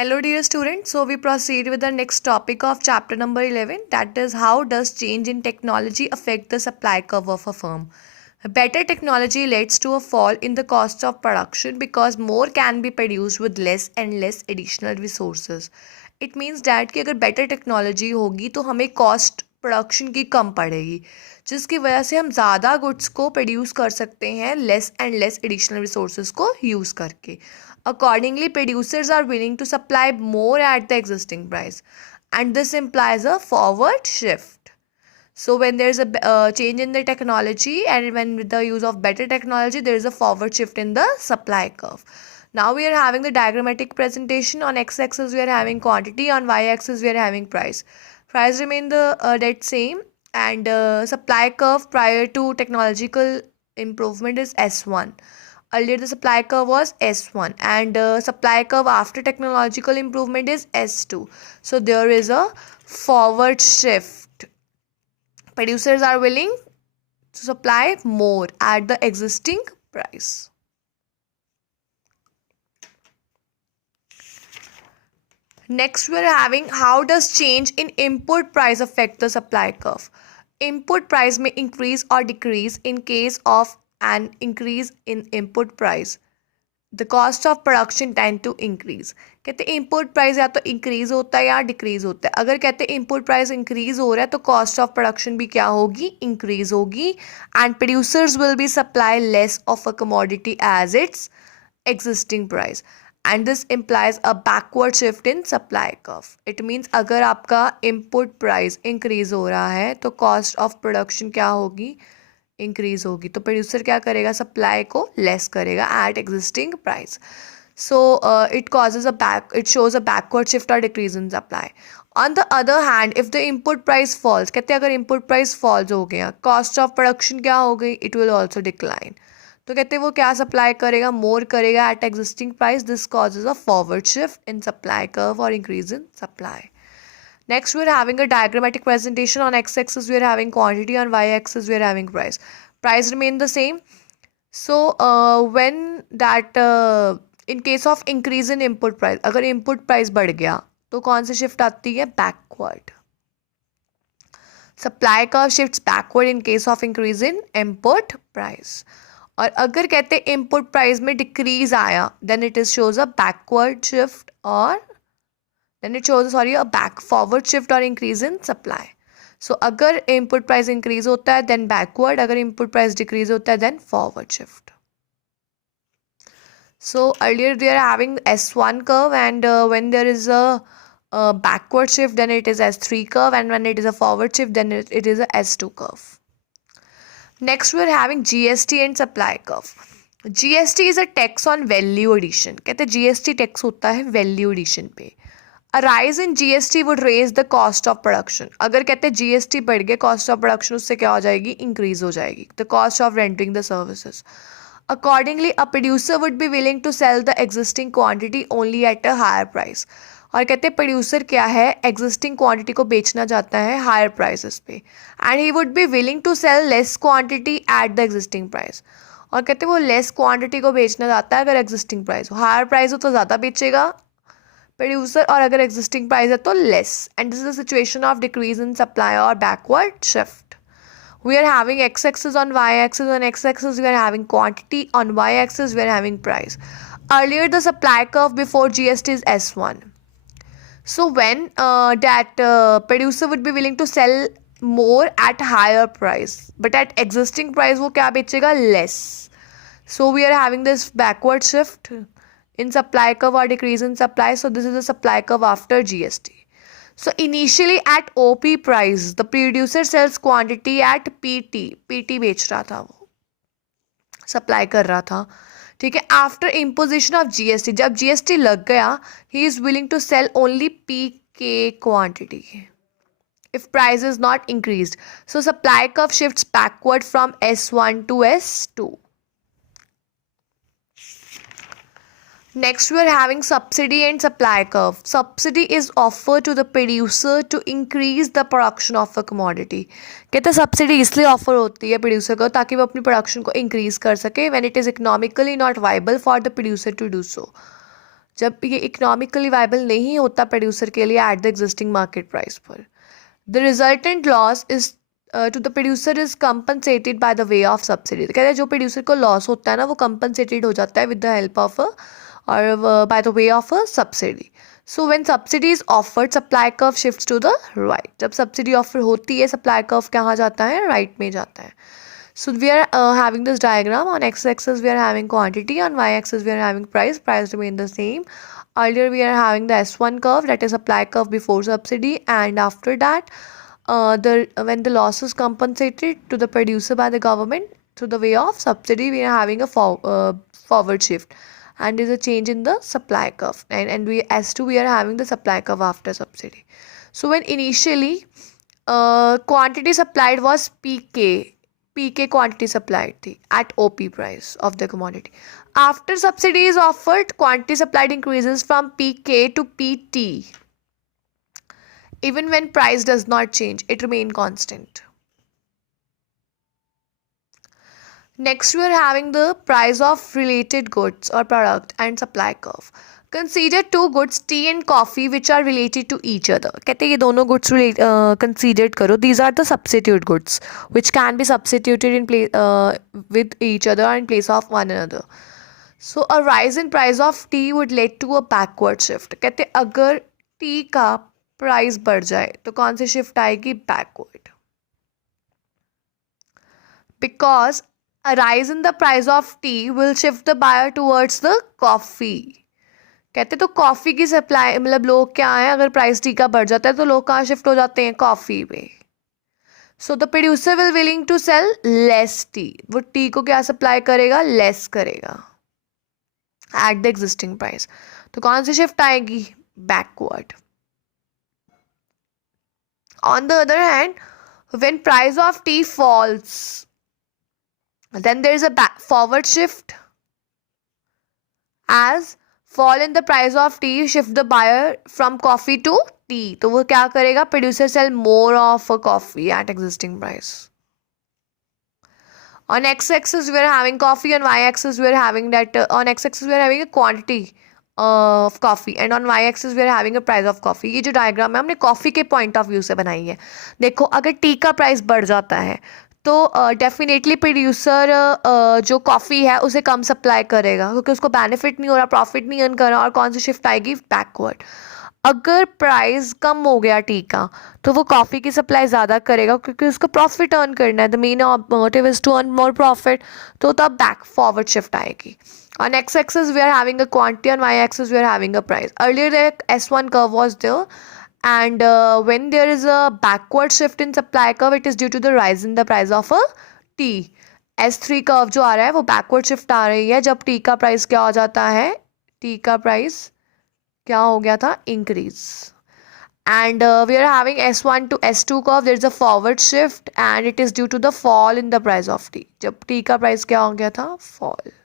Hello dear students, so we proceed with the next topic of chapter number 11, that is how does change in technology affect the supply curve of a firm. Better technology leads to a fall in the cost of production because more can be produced with less and less additional resources. It means that कि अगर better technology होगी तो हमें cost production की कम पड़ेगी जिसकी वजह से हम ज़्यादा goods को produce कर सकते हैं less and less additional resources को use करके. Accordingly, producers are willing to supply more at the existing price, and this implies a forward shift. So, when there is a change in the technology, and when with the use of better technology, there is a forward shift in the supply curve. Now, we are having the diagrammatic presentation. On x-axis, we are having quantity. On y-axis, we are having price. Price remain the dead same, and supply curve prior to technological improvement is S1. Earlier the supply curve was S1 and supply curve after technological improvement is S2. So there is a forward shift. Producers are willing to supply more at the existing price. Next we are having how does change in input price affect the supply curve. Input price may increase or decrease in case of an increase in input price. The cost of production tend to increase. कहते हैं input price या तो increase होता है या decrease होता है. अगर कहते हैं input price increase हो रहा है तो cost of production भी क्या होगी, increase होगी, and producers will be supply less of a commodity as its existing price. And this implies a backward shift in supply curve. It means अगर आपका input price increase हो रहा है तो cost of production क्या होगी, increase होगी. तो प्रोड्यूसर क्या करेगा, सप्लाई को लेस करेगा at existing price. So it shows a backward shift और decrease in supply. On the other hand if the input price falls, कहते हैं अगर इनपुट प्राइस फॉल्स हो गया, कॉस्ट ऑफ प्रोडक्शन क्या हो गई, इट विल ऑल्सो डिक्लाइन. तो कहते हैं वो क्या सप्लाई करेगा, मोर करेगा at existing price. This causes a forward shift in supply curve और increase in supply. Next, we are having a diagrammatic presentation. On x-axis, we are having quantity. On y-axis, we are having price. Price remain the same. So, when that in case of increase in input price, अगर input price बढ़ गया तो कौन सी shift आती है, backward. Supply curve shifts backward in case of increase in input price. और अगर कहते हैं input price में decrease आया, then it is shows a backward shift or then it shows a back forward shift or increase in supply. So अगर input price increase होता है then backward, अगर input price decrease होता है then forward shift. So earlier they are having S1 curve and when there is a backward shift then it is S3 curve, and when it is a forward shift then it is a S2 curve. Next we are having GST and supply curve. GST is a tax on value addition. कहते हैं GST tax होता है value addition पे. A rise in GST would raise the cost of production. अगर कहते हैं GST बढ़ गया, cost of production उससे क्या हो जाएगी, increase हो जाएगी. The cost of rendering the services. Accordingly, a producer would be willing to sell the existing quantity only at a higher price. और कहते हैं producer क्या है, existing quantity को बेचना चाहता है higher prices पे. And he would be willing to sell less quantity at the existing price. और कहते हैं वो less quantity को बेचना चाहता है अगर existing price हो. Higher price हो तो ज़्यादा बेचेगा प्रोड्यूसर, और अगर एग्जिस्टिंग प्राइस है तो less. And this is a situation of decrease in supply और backward shift. We are having x-axis on y-axis. On x-axis we are having quantity. On y-axis we are having price. Earlier the supply curve before GST is S1. So when that producer would be willing to sell more at higher price, but at existing price वो क्या बेचेगा, less. So we are having this backward shift in supply curve or decrease in supply. So this is the supply curve after GST. So initially at OP price, the producer sells quantity at PT. PT बेच रहा था, वो supply कर रहा था, ठीक है. After imposition of GST, जब GST लग गया, he is willing to sell only PK quantity if price is not increased. So supply curve shifts backward from S1 to S2. Next we are having subsidy and supply curve. Subsidy is offered to the producer to increase the production of a commodity. कहते हैं subsidy इसलिए offer होती है producer को ताकि वो अपनी production को इंक्रीज कर सके when it is economically not viable for the producer to do so. जब ये इकोनॉमिकली वायबल नहीं होता प्रोड्यूसर के लिए at the existing market price पर, the resultant loss is to the producer is compensated by the way of subsidy. तो कहते हैं जो प्रोड्यूसर को लॉस होता है ना वो कंपनसेटेड हो जाता है विद द हेल्प ऑफ और by the way of a subsidy. So when subsidy is offered supply curve shifts to the right. जब सब्सिडी ऑफर होती है सप्लाई कर्व कहाँ जाता है, राइट में जाता है। So we are having this diagram. On x-axis we are having quantity, on y-axis we are having price. Price remain the same. Earlier we are having the S1 curve, that is supply curve before subsidy, and after that when the loss is compensated to the producer by the government through the way of subsidy, we are having a forward shift, and there is a change in the supply curve, and we S2 we are having the supply curve after subsidy. So when initially quantity supplied was PK quantity supplied थी at OP price of the commodity. After subsidy is offered, quantity supplied increases from PK to PT. Even when price does not change, it remain constant. Next, we are having the price of related goods or product and supply curve. Consider two goods, tea and coffee, which are related to each other. कहते हैं ये दोनों goods considered करो. These are the substitute goods, which can be substituted in place with each other in place of one another. So a rise in price of tea would lead to a backward shift. कहते हैं अगर tea का price बढ़ जाए तो कौन सी shift आएगी, backward. Because a rise in the price of tea will shift the buyer towards the coffee. कहते तो कॉफ़ी की सप्लाई मतलब लोग क्या है, अगर प्राइस टी का बढ़ जाता है तो लोग कहाँ शिफ्ट हो जाते हैं, कॉफ़ी पे. So the producer will willing to sell less tea. वो टी को क्या सप्लाई करेगा, लेस करेगा एट द एग्जिस्टिंग प्राइस. तो कौन सी शिफ्ट आएगी, backward. On the other hand when price of tea falls then there is a forward shift, as fall in the price of tea shift the buyer from coffee to tea. तो वो क्या करेगा, producer sell more of a coffee at existing price. On x-axis we are having coffee, on y-axis we are having that on x-axis we are having a quantity of coffee and on y-axis we are having a price of coffee. ये जो diagram है हमने coffee के point of view से बनाई है. देखो अगर टी का प्राइस बढ़ जाता है तो डेफिनेटली प्रोड्यूसर जो कॉफ़ी है उसे कम सप्लाई करेगा क्योंकि उसको बेनिफिट नहीं हो रहा, प्रॉफिट नहीं अर्न कर रहा. और कौन सी शिफ्ट आएगी, बैकवर्ड. अगर प्राइस कम हो गया टी का तो वो कॉफ़ी की सप्लाई ज़्यादा करेगा क्योंकि उसको प्रॉफिट अर्न करना है. The main motive is to earn more profit. तो तब बैक फॉरवर्ड शिफ्ट आएगी. On x-axis we are having a quantity, on y-axis we are having a price. Earlier the S1 curve was there. And when there is a backward shift in supply curve, it is due to the rise in the price of a tea. S3 curve जो आ रहा है वो backward shift आ रही है जब T का price क्या हो जाता है, टी का प्राइस क्या हो गया था, increase. And we are having S1 to S2 curve. There is a forward shift and it is due to the fall in the price of tea. जब टी का प्राइस क्या हो गया था, fall.